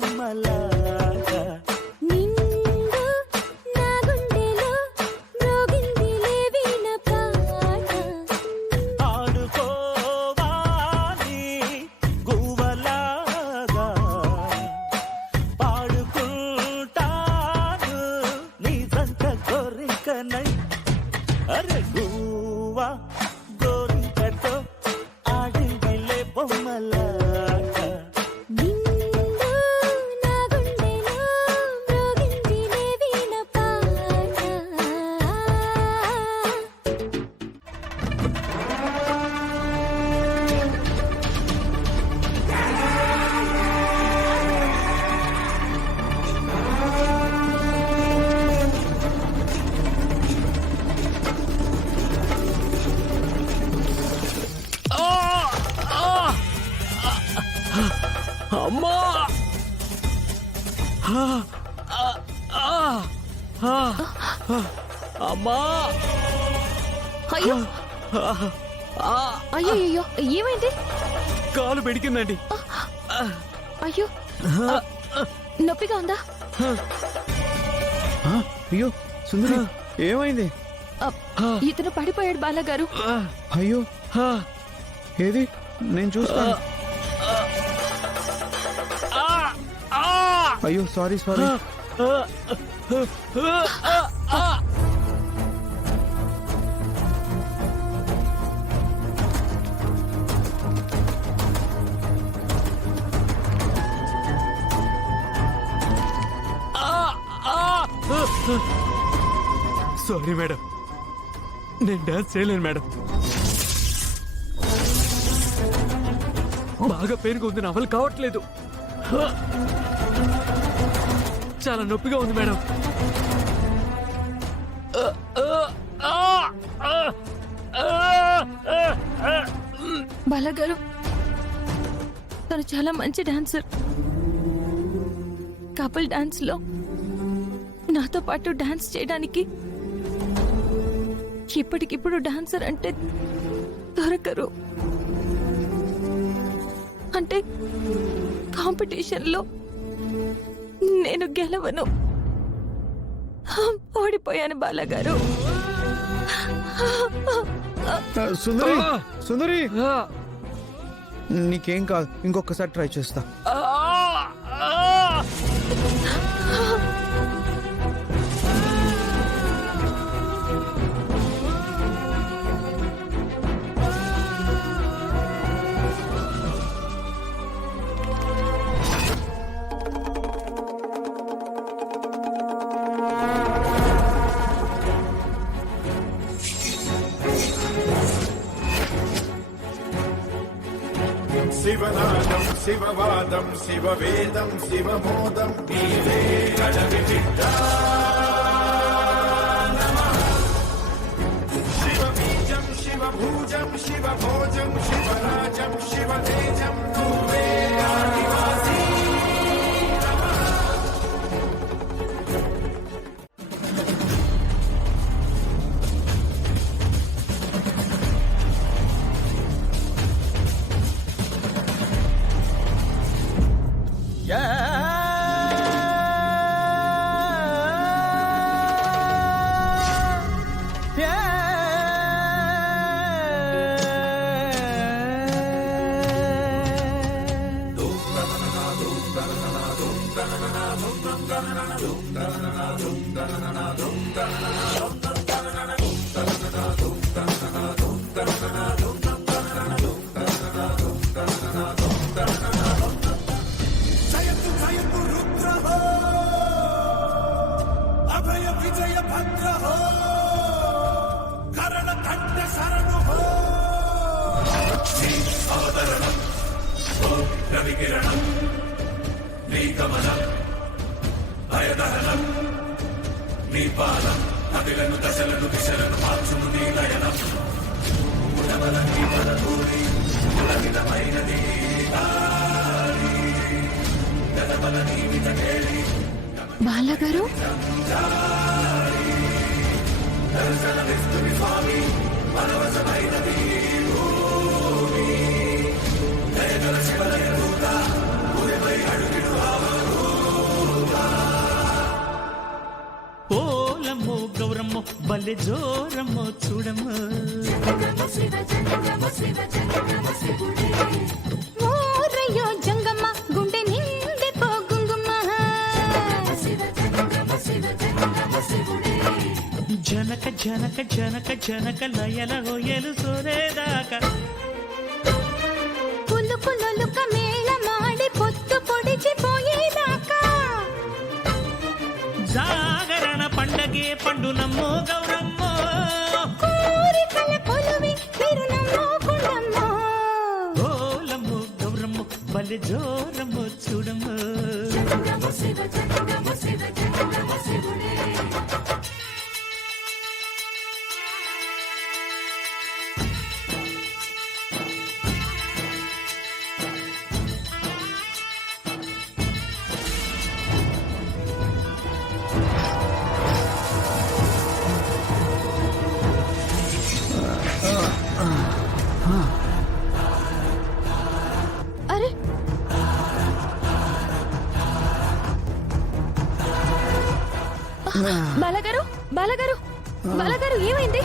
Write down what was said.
బొమ్మలాగా నిండు నా గుండెలో మ్రోగిందిలే వీణ పాట ఆడుకోవాలి గువ్వలాగా పాడుకుంటాను నీ సంత కోరికనై అరే గువ్వా గోరింకతో ఆడిందిలే బొమ్మలాగా నిండు నా గుండెలో మ్రోగిందిలే వీణ పాట అమ్మా అమ్మా అయ్యో అయ్యో అయ్యో ఏమైంది? కాలు పెడికిందండి. అయ్యో నొప్పిగా ఉందా? అయ్యో సుందరి ఏమైంది? ఇతను పడిపోయాడు బాలగారు. అయ్యో ఏది నేను చూస్తాను. అయ్యో సారీ సారీ. సారీ మేడం, నేను డాన్స్ చేయలేను మేడం. బాగా పెయిన్గా ఉంది, నా వల్ల కావట్లేదు. చాలా నొప్పిగా ఉంది మేడం. బాలగారు తను చాలా మంచి డాన్సర్. కపుల్ డాన్స్ లో నాతో పాటు డాన్స్ చేయడానికి ఇప్పటికిప్పుడు డాన్సర్ అంటే దొరకరు. అంటే కాంపిటీషన్ లో నేను గెలవను, ఓడిపోయాను బాలగారు. సుందరి సుందరి నీకేం కాదు, ఇంకొకసారి ట్రై చేస్తా. శివనాదం శివవాదం శివవేదం శివమోదం నీవే అడవి బిడ్డ శివబీజం శివభూజం శివభోజం శివరాజం శివతేజం నువ్వే ఆదివాసి. బాలగారు శివలయ బల్లె జోరమ్మో చూడమ్మో ఓరయ్యో జంగమ్మ గుండె నిండి పోగుంగుమ్మ జనక జనక జనక జనక లయల హోయలు సోరేదాకా పులుకు లొలుక మేళ మాడి పొత్తు పొడిచిపోయేదాకా జాగరణ పండగే పండునమ్మో గౌరమ్మో కోరికల కొలువి మీరు నమ్మోకుండమ్మో ఓలమ్మో గౌరమ్మో బల్లె జోరమ్మో చూడమ్మో అరే బాలగారు బాలగారు బాలగారు ఏమైంది